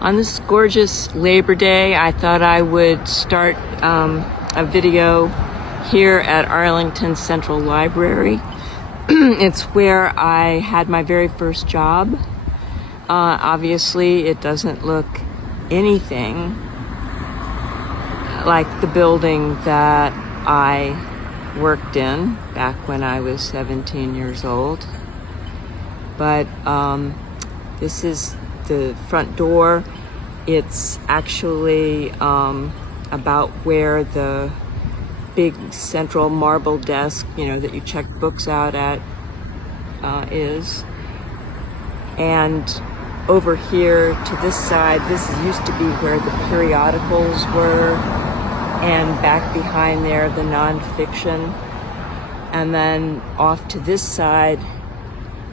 On this gorgeous Labor Day, I thought I would start a video here at Arlington Central Library. It's where I had my very first job. Obviously, it doesn't look anything like the building that I worked in back when I was 17 years old. But this is the front door. It's actually about where the big central marble desk, that you check books out at, is. And over here to this side, this used to be where the periodicals were, and back behind there, the nonfiction. And then off to this side,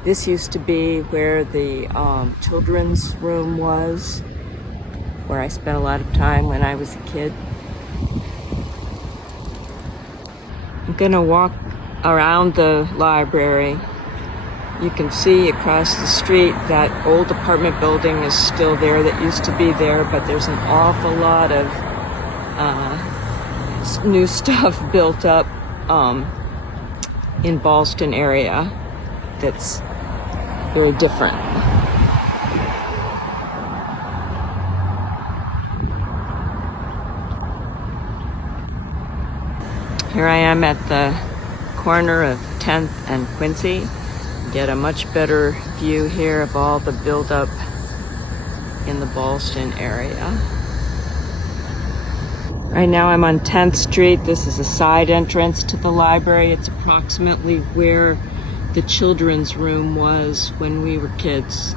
this used to be where the children's room was, where I spent a lot of time when I was a kid. I'm gonna walk around the library. You can see across the street that old apartment building is still there that used to be there, but there's an awful lot of new stuff built up in Ballston area that's very different. Here I am at the corner of 10th and Quincy. Get a much better view here of all the buildup in the Ballston area. Right now I'm on 10th Street. This is a side entrance to the library. It's approximately where the children's room was when we were kids.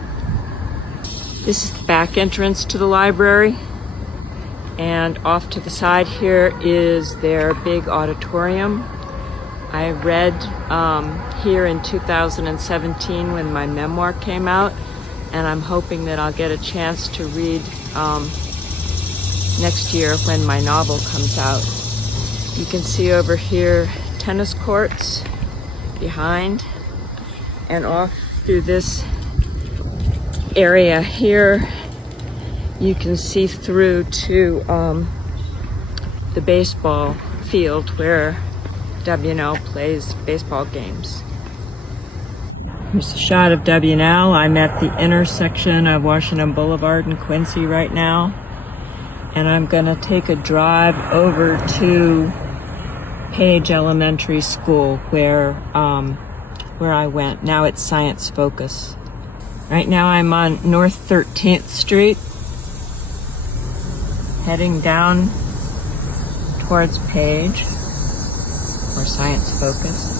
This is the back entrance to the library. And off to the side here is their big auditorium. I read here in 2017 when my memoir came out, and I'm hoping that I'll get a chance to read next year when my novel comes out. You can see over here tennis courts behind, and off through this area here you can see through to the baseball field where W&L plays baseball games. Here's a shot of W&L. I'm at the intersection of Washington Boulevard and Quincy right now, and I'm gonna take a drive over to Page Elementary School where I went. Now it's Science Focus. Right now I'm on North 13th Street, heading down towards Page or Science Focus.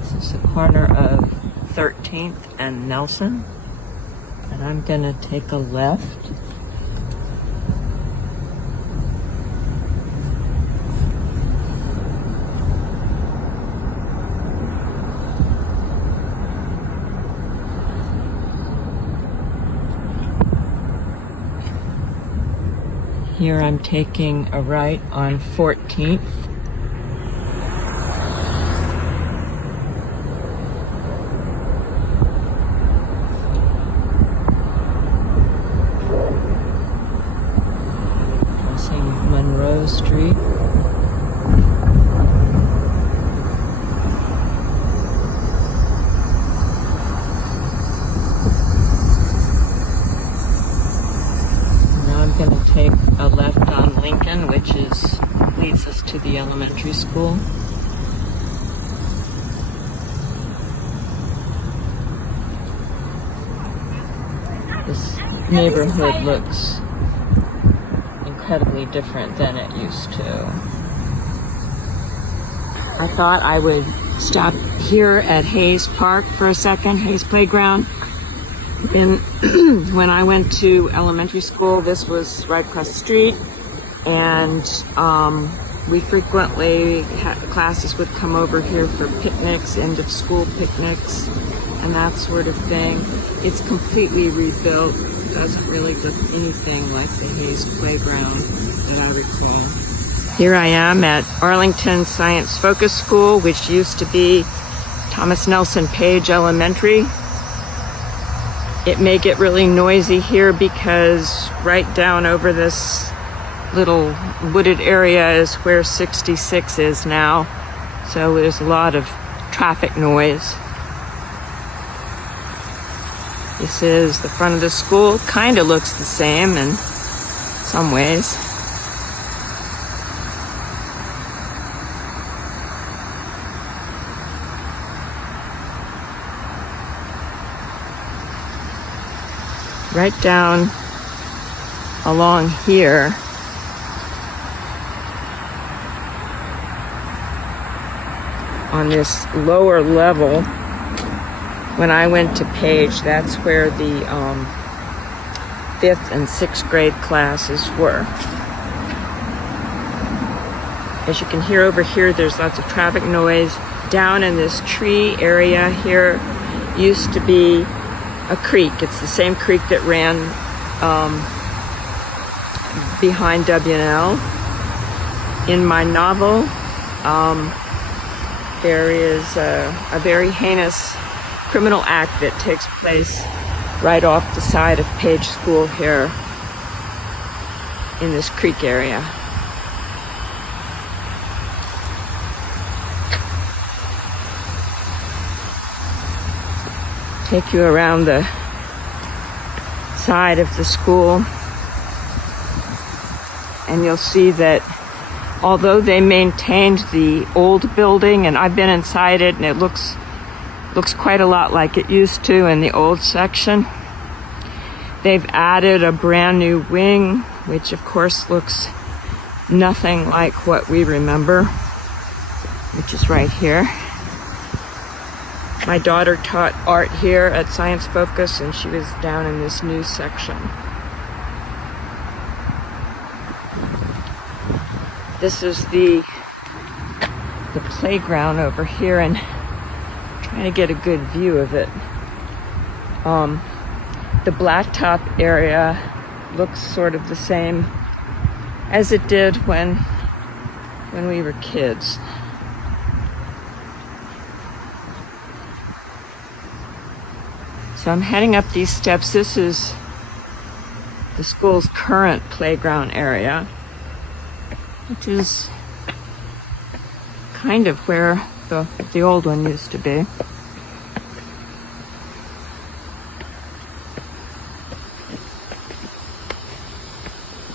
This is the corner of 13th and Nelson. And I'm gonna take a left. Here I'm taking a right on 14th. Monroe Street. Now I'm going to take a left on Lincoln, which leads us to the elementary school. This neighborhood looks incredibly different than it used to. I thought I would stop here at Hayes Park for a second, Hayes Playground. When I went to elementary school, this was right across the street, and we frequently, classes would come over here for picnics, end of school picnics, and that sort of thing. It's completely rebuilt. It doesn't really look anything like the Hayes playground that I recall. Here I am at Arlington Science Focus School, which used to be Thomas Nelson Page Elementary. It may get really noisy here because right down over this little wooded area is where 66 is now. So there's a lot of traffic noise. This is the front of the school. Kind of looks the same in some ways. Right down along here on this lower level, when I went to Page, that's where the 5th and 6th grade classes were. As you can hear over here, there's lots of traffic noise. Down in this tree area here used to be a creek. It's the same creek that ran behind W&L. In my novel, there is a very heinous criminal act that takes place right off the side of Page School here in this creek area. Take you around the side of the school, and you'll see that although they maintained the old building, and I've been inside it and it looks quite a lot like it used to in the old section, they've added a brand new wing, which of course looks nothing like what we remember, which is right here. My daughter taught art here at Science Focus, and she was down in this new section. This is the playground over here, and I'm trying to get a good view of it. The blacktop area looks sort of the same as it did when we were kids. So I'm heading up these steps. This is the school's current playground area, which is kind of where the old one used to be.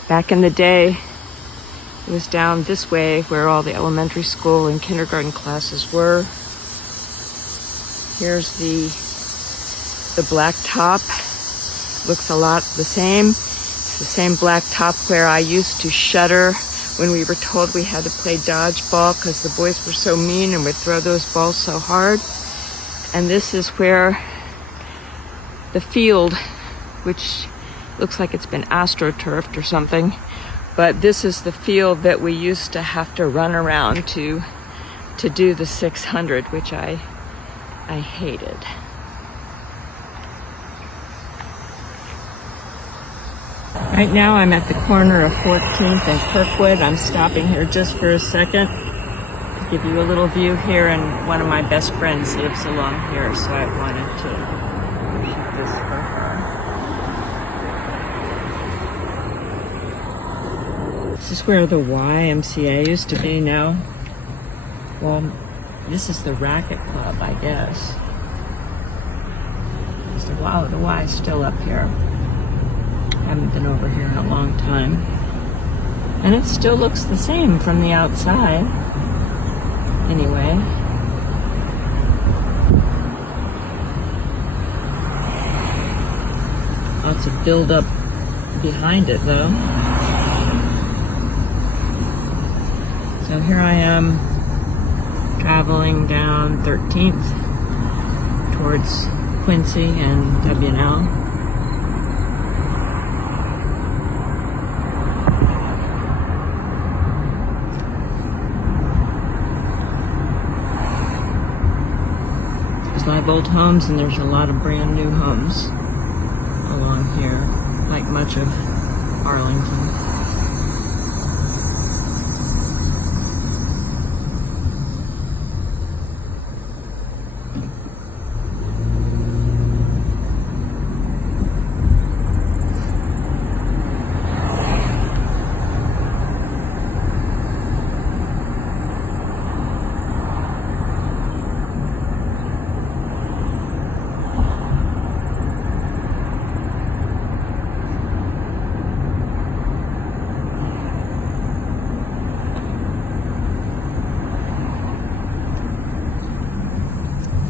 Back in the day, it was down this way where all the elementary school and kindergarten classes were. Here's the blacktop. Looks a lot the same. It's the same blacktop where I used to shudder when we were told we had to play dodgeball because the boys were so mean and would throw those balls so hard. And this is where the field, which looks like it's been astroturfed or something, but this is the field that we used to have to run around to do the 600, which I hated. Right now I'm at the corner of 14th and Kirkwood. I'm stopping here just for a second to give you a little view here, and one of my best friends lives along here, so I wanted to shoot this for her. This is where the YMCA used to be now. Well, this is the racket club, I guess. Wow, the Y is still up here. Haven't been over here in a long time, and it still looks the same from the outside anyway. Lots of build up behind it though. So here I am traveling down 13th towards Quincy and W&L. 5 old homes, and there's a lot of brand new homes along here, like much of Arlington.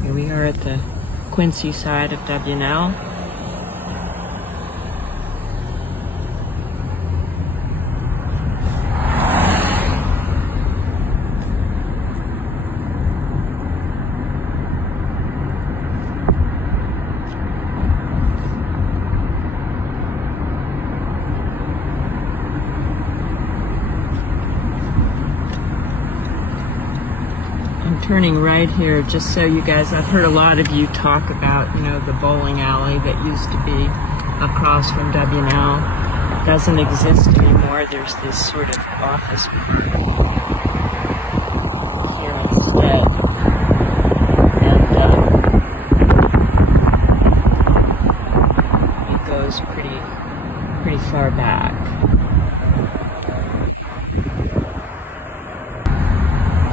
Here we are at the Quincy side of W&L. I'm turning right here just so you guys, I've heard a lot of you talk about, the bowling alley that used to be across from W&L. Doesn't exist anymore. There's this sort of office park here instead. And it goes pretty far back.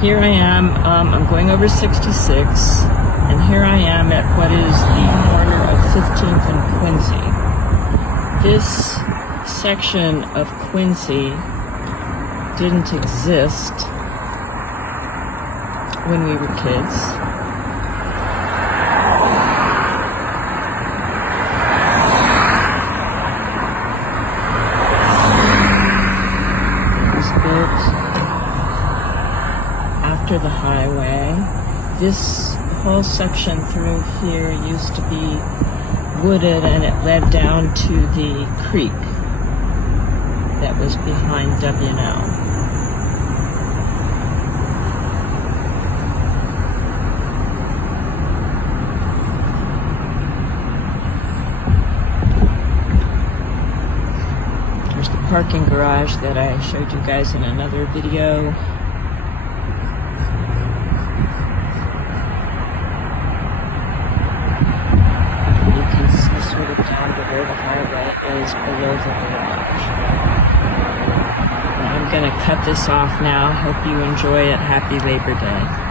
Here I am, I'm going over 66, and here I am at what is the corner of 15th and Quincy. This section of Quincy didn't exist when we were kids. It was built after the highway. This whole section through here used to be wooded, and it led down to the creek that was behind W&L. There's the parking garage that I showed you guys in another video. Sort of down below the highway is below the garage. I'm going to cut this off now. Hope you enjoy it. Happy Labor Day.